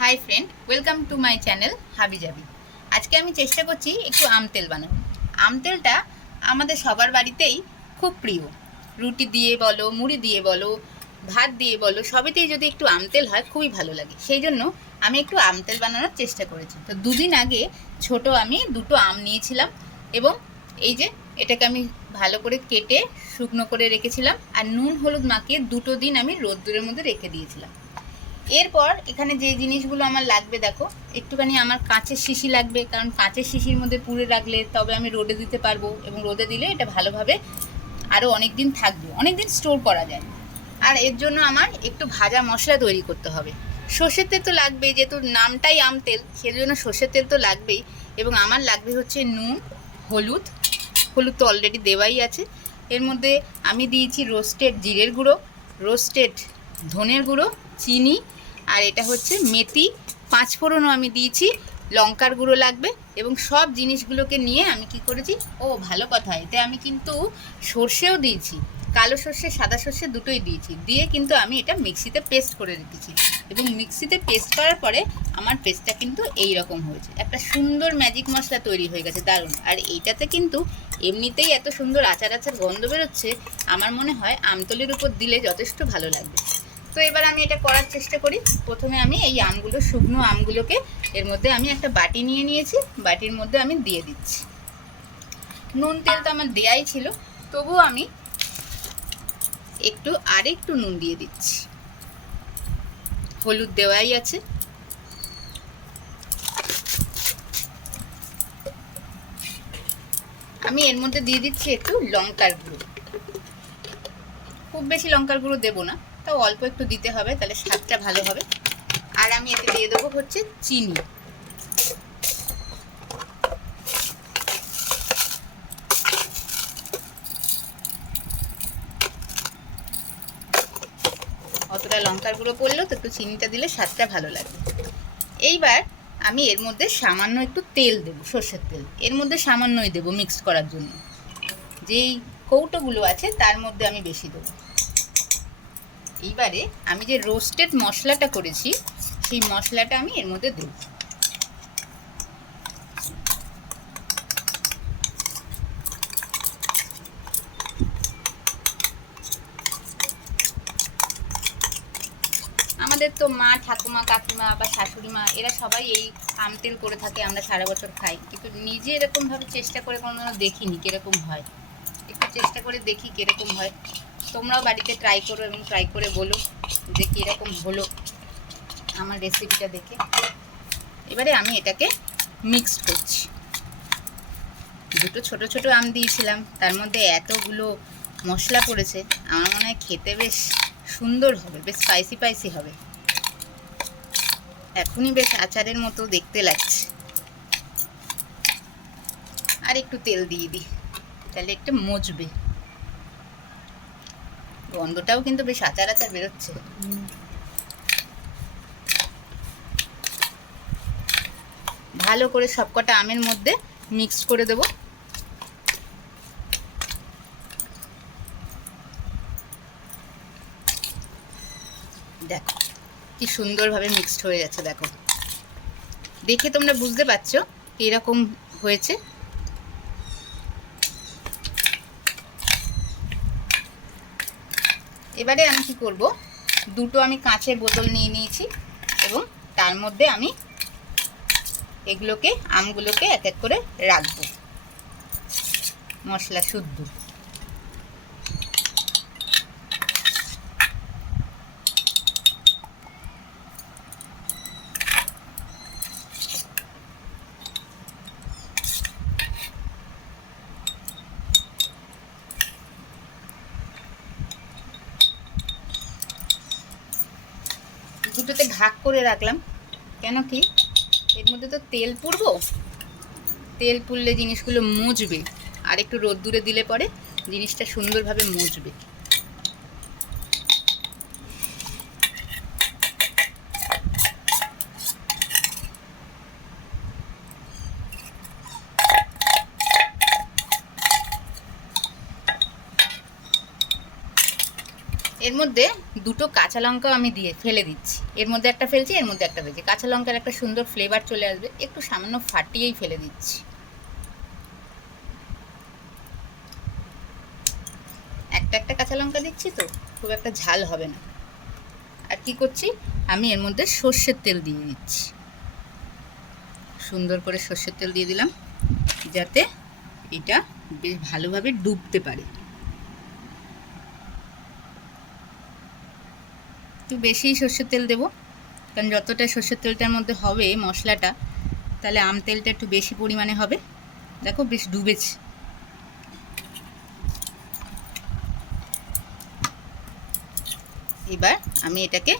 Hi friend, welcome to my channel হাবি জাবি। আজকে আমি চেষ্টা করছি একটু আম তেল বানানো। আম তেলটা আমাদের সবার বাড়িতেই খুব প্রিয়। রুটি দিয়ে বলো, মুড়ি দিয়ে বলো, ভাত দিয়ে বলো, সবেতেই যদি একটু আম তেল হয় খুবই ভালো লাগে। সেই জন্য আমি একটু আম তেল বানানোর চেষ্টা করেছি। তো দুদিন আগে ছোট আমি দুটো আম নিয়েছিলাম এবং এই যে এটাকে আমি ভালো করে কেটে শুকনো করে রেখেছিলাম আর নুন হলুদ মাখিয়ে দুটো দিন আমি রোদ্দুরের মধ্যে রেখে দিয়েছিলাম। এরপর এখানে যে জিনিসগুলো আমার লাগবে দেখো, একটুখানি আমার কাঁচের শিশি লাগবে, কারণ কাঁচের শিশির মধ্যে পুরে রাখলে তবে আমি রোদে দিতে পারবো এবং রোদে দিলে এটা ভালোভাবে আরও অনেক দিন থাকবে, অনেক দিন স্টোর করা যায়। আর এর জন্য আমার একটু ভাজা মশলা তৈরি করতে হবে। সর্ষের তেল তো লাগবেই, যেহেতু নামটাই আম তেল সেজন্য সর্ষের তেল তো লাগবেই। এবং আমার লাগবে হচ্ছে নুন, হলুদ। হলুদ তো অলরেডি দেওয়াই আছে। এর মধ্যে আমি দিয়েছি রোস্টেড জিরের গুঁড়ো, রোস্টেড ধনের গুঁড়ো, চিনি, আর এটা হচ্ছে মেথি, পাঁচফোড়নও আমি দিয়েছি, লঙ্কার গুঁড়ো লাগবে। এবং সব জিনিসগুলোকে নিয়ে আমি কি করেছি, ভালো কথা, এতে আমি কিন্তু সর্ষেও দিয়েছি, কালো সর্ষে সাদা সর্ষে দুটোই দিয়েছি, দিয়ে কিন্তু আমি এটা মিক্সিতে পেস্ট করে রেখেছি। এবং মিক্সিতে পেস্ট করার পরে আমার পেস্টটা কিন্তু এই রকম হয়েছে, একটা সুন্দর ম্যাজিক মশলা তৈরি হয়ে গেছে, দারুণ। আর এইটাতে কিন্তু এমনিতেই এত সুন্দর আচার আচার গন্ধ বেরোচ্ছে, আমার মনে হয় আমতলের উপর দিলে যথেষ্ট ভালো লাগবে। তো এবার আমি এটা করার চেষ্টা করি। প্রথমে আমি এই আমগুলো, শুকনো আমগুলোকে এর মধ্যে আমি একটা বাটি নিয়ে নিয়েছি, বাটির মধ্যে আমি দিয়ে দিচ্ছি। নুন তেল তো আমার দেয়াই ছিল, তবুও আমি আরেকটু নুন দিয়ে দিচ্ছি। হলুদ দেওয়াই আছে। আমি এর মধ্যে দিয়ে দিচ্ছি একটু লঙ্কার গুঁড়ো। খুব বেশি লঙ্কার গুঁড়ো দেবো না, তাও অল্প একটু দিতে হবে, তাহলে স্বাদটা ভালো হবে। আর আমি এতে দিয়ে দেবো হচ্ছে চিনি। অতটা লঙ্কার গুঁড়ো পড়লেও তো একটু চিনিটা দিলে স্বাদটা ভালো লাগবে। এইবার আমি এর মধ্যে সামান্য একটু তেল দেবো, সর্ষের তেল এর মধ্যে সামান্যই দেবো মিক্স করার জন্য। যেই কৌটোগুলো আছে তার মধ্যে আমি বেশি দেবো। এইবারে আমি যে রোস্টেড মশলাটা করেছি সেই মশলাটা আমি এর মধ্যে দেবো। আমাদের তো মা, ঠাকুমা, কাকিমা বা শাশুড়ি মা এরা সবাই এই আম তেল করে থাকে, আমরা সারা বছর খাই, কিন্তু নিজে এরকমভাবে চেষ্টা করে কোনো দেখিনি কীরকম হয়। একটু চেষ্টা করে দেখি কীরকম হয়। তোমরাও বাড়িতে ট্রাই করো এবং ট্রাই করে বলো যে কীরকম হলো আমার রেসিপিটা দেখে। এবারে আমি এটাকে মিক্সড করছি। দুটো ছোট ছোট আম দিয়েছিলাম, তার মধ্যে এতগুলো মশলা পড়েছে, আমার মনে হয় খেতে বেশ সুন্দর হবে, বেশ স্পাইসি স্পাইসি হবে। এখনই বেশ আচারের মতো দেখতে লাগছে। আর একটু তেল দিয়ে দিই, তাহলে একটু মজবে। গন্ধটাও কিন্তু বেশ আচার আচার বেরোচ্ছে। ভালো করে সবকটা আমের মধ্যে মিক্স করে দেব। দেখো কি সুন্দরভাবে মিক্সড হয়ে যাচ্ছে, দেখো দেখে তোমরা বুঝতে পারছো কিরকম হয়েছে। এবারে আমি কি করব, দুটো আমি কাঁচের বোতল নিয়ে নিয়েছি এবং তার মধ্যে আমি আমগুলোকে এক এক করে রাখবো মশলা শুদ্ধ। দুটোতে ভাগ করে রাখলাম, কেন কি এর মধ্যে তো তেল পুড়বো, তেল পুড়লে জিনিসগুলো মুজবে, আর একটু রোদ্দুরে দিলে পরে জিনিসটা সুন্দরভাবে মুজবে। এর এর মধ্যে দুটো কাঁচা লঙ্কাও আমি দিয়ে ফেলে দিচ্ছি, এর মধ্যে একটা ফেলছি, এর মধ্যে একটা ফেলছি। কাঁচা লঙ্কার একটা সুন্দর ফ্লেভার চলে আসবে, একটু সামান্য ফাটিয়েই ফেলে দিচ্ছি। একটা একটা কাঁচা লঙ্কা দিচ্ছি তো খুব একটা ঝাল হবে না। আর কি করছি, আমি এর মধ্যে সর্ষের তেল দিয়ে দিচ্ছি, সুন্দর করে সর্ষের তেল দিয়ে দিলাম যাতে এটা বেশ ভালোভাবে ডুবতে পারে। একটু বেশিই সর্ষের তেল দেবো, কারণ যতটা সর্ষের তেলটার মধ্যে হবে মশলাটা, তাহলে আম তেলটা একটু বেশি পরিমাণে হবে। দেখো বেশ ডুবেছে। এবার আমি এটাকে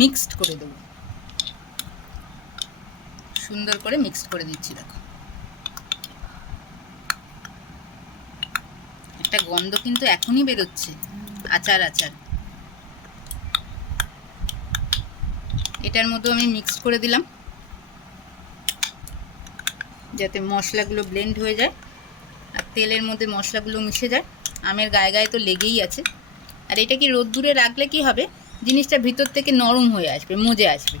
মিক্সড করে দেবো, সুন্দর করে মিক্সড করে দিচ্ছি। দেখো একটা গন্ধ কিন্তু এখনই বেরোচ্ছে, আচার আচার। এটার মধ্যে আমি মিক্স করে দিলাম যাতে মশলাগুলো ব্লেন্ড হয়ে যায় আর তেলের মধ্যে মশলাগুলো মিশে যায়। আমের গায়ে গায়ে তো লেগেই আছে। আর এটা কি রোদ্দুরে রাখলে কি হবে, জিনিসটা ভিতর থেকে নরম হয়ে আসবে, মজে আসবে।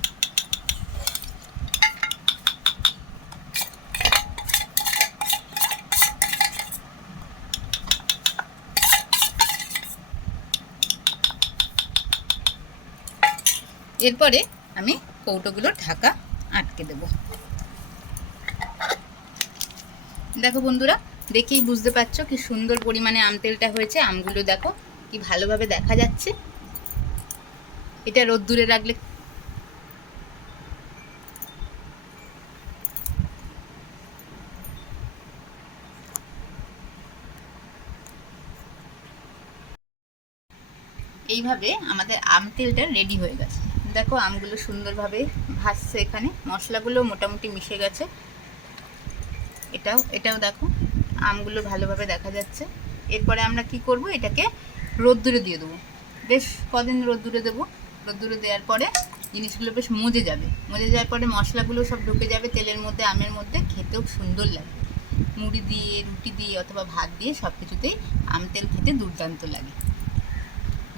এরপরে আমি কৌটোগুলোর ঢাকা আটকে দেব। দেখো বন্ধুরা, দেখেই বুঝতে পারছো কি সুন্দর পরিমাণে আম তেলটা হয়েছে। আমগুলো দেখো কি ভালোভাবে দেখা যাচ্ছে। এটা রোদ্দুরে রাখলে এইভাবে আমাদের আম তেলটা রেডি হয়ে গেছে। দেখো আমগুলো সুন্দরভাবে ভাসছে, এখানে মশলাগুলো মোটামুটি মিশে গেছে। এটাও দেখো আমগুলো ভালোভাবে দেখা যাচ্ছে। এরপরে আমরা কি করব, এটাকে রোদ্দুরে দিয়ে দেবো। বেশ কদিন রোদ্দুরে দেবো। রোদ্দুরে দেওয়ার পরে জিনিসগুলো বেশ মজে যাবে। মজে যাওয়ার পরে মশলাগুলো সব ঢুকে যাবে তেলের মধ্যে, আমের মধ্যে, খেতেও সুন্দর লাগবে। মুড়ি দিয়ে, রুটি দিয়ে অথবা ভাত দিয়ে সব কিছুতেই আম তেল খেতে দুর্দান্ত লাগে।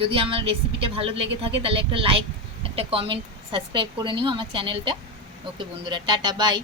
যদি আমার রেসিপিটা ভালো লেগে থাকে তাহলে একটা লাইক, একটা কমেন্ট, সাবস্ক্রাইব করে নিও আমার চ্যানেলটা। ওকে বন্ধুরা, টাটা, বাই।